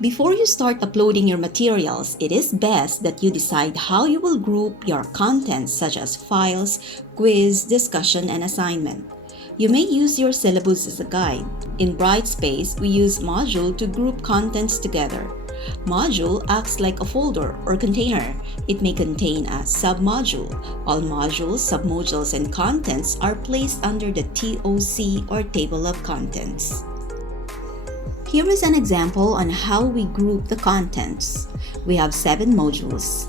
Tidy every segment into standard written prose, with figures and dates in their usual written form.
Before you start uploading your materials, it is best that you decide how you will group your contents such as files, quiz, discussion, and assignment. You may use your syllabus as a guide. In Brightspace, we use Module to group contents together. Module acts like a folder or container. It may contain a submodule. All modules, submodules, and contents are placed under the TOC or Table of Contents. Here is an example on how we group the contents. We have 7 modules.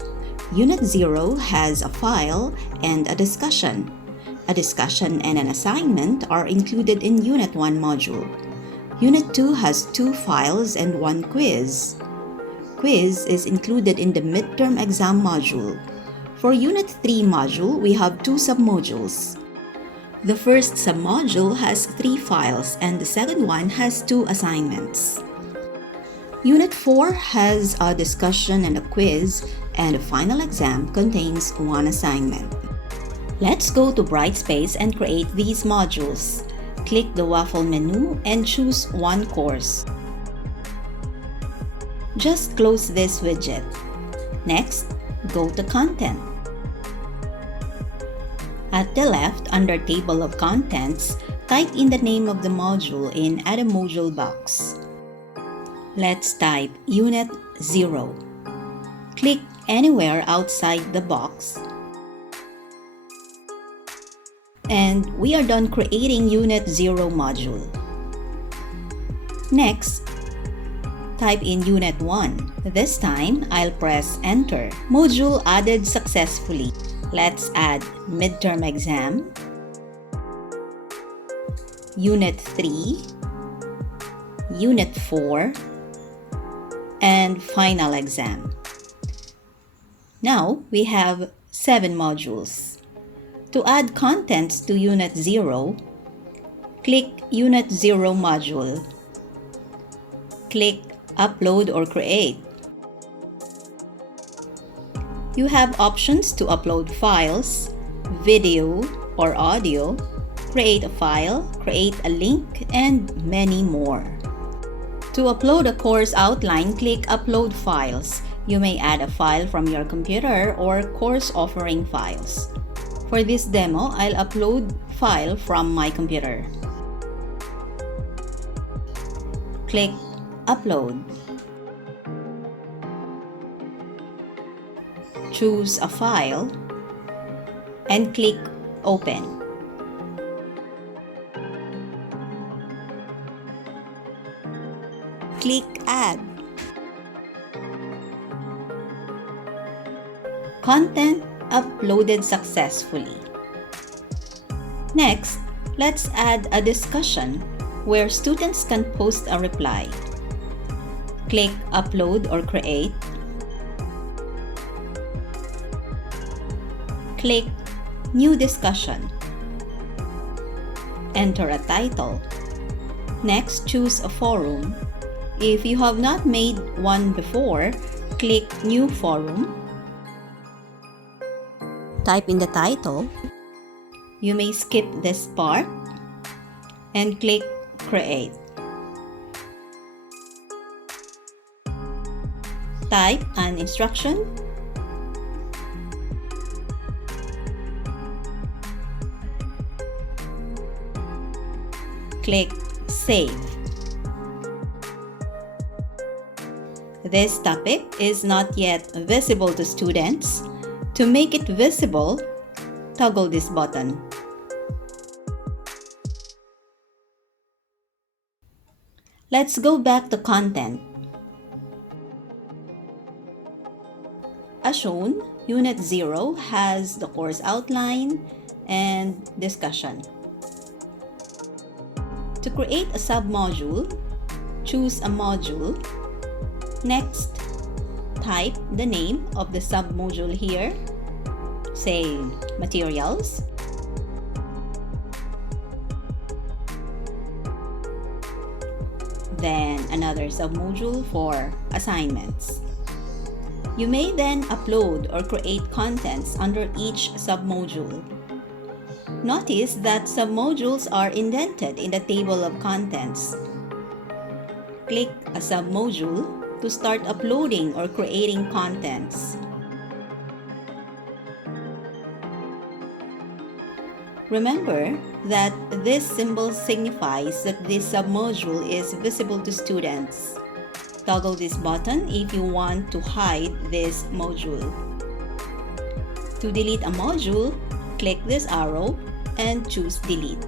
Unit 0 has a file and a discussion. A discussion and an assignment are included in Unit 1 module. Unit 2 has 2 files and 1 quiz. Quiz is included in the midterm exam module. For Unit 3 module, we have 2 submodules. The first submodule has 3 files and the second one has 2 assignments. Unit 4 has a discussion and a quiz, and the final exam contains 1 assignment. Let's go to Brightspace and create these modules. Click the waffle menu and choose one course. Just close this widget. Next, go to Content. At the left, under Table of Contents, type in the name of the module in Add a Module box. Let's type Unit 0. Click anywhere outside the box. And we are done creating Unit 0 module. Next, type in Unit 1. This time, I'll press Enter. Module added successfully. Let's add midterm exam, Unit 3, Unit 4, and final exam. Now we have 7 modules. To add contents to Unit 0, click Unit 0 module. Click Upload or Create. You have options to upload files, video, or audio, create a file, create a link, and many more. To upload a course outline, click Upload Files. You may add a file from your computer or course offering files. For this demo, I'll upload file from my computer. Click Upload. Choose a file and click Open. Click Add. Content uploaded successfully. Next, let's add a discussion where students can post a reply. Click Upload or Create. Click New Discussion. Enter a title. Next, choose a forum. If you have not made one before, click New Forum. Type in the title. You may skip this part and click Create. Type an instruction. Click Save. This topic is not yet visible to students. To make it visible, toggle this button. Let's go back to content. As shown, Unit 0 has the course outline and discussion. To create a submodule, choose a module. Next, type the name of the submodule here. Say Materials. Then another submodule for Assignments. You may then upload or create contents under each submodule. Notice that submodules are indented in the table of contents. Click a submodule to start uploading or creating contents. Remember that this symbol signifies that this submodule is visible to students. Toggle this button if you want to hide this module. To delete a module, click this arrow and choose Delete.